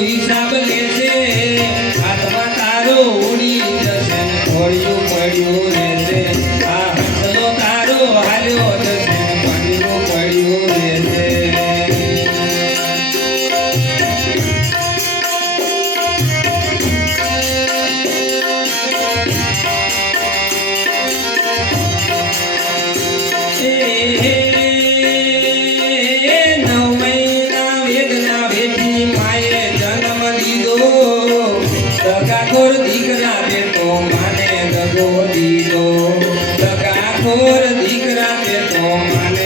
હિસાબ લે છે હાથમાં તારો ઉડી દર્શન થોડ્યું પડ્યું દગાખોર દીકરા તે તો મને દગો દીધો. દગાખોર દીકરા તે તો મને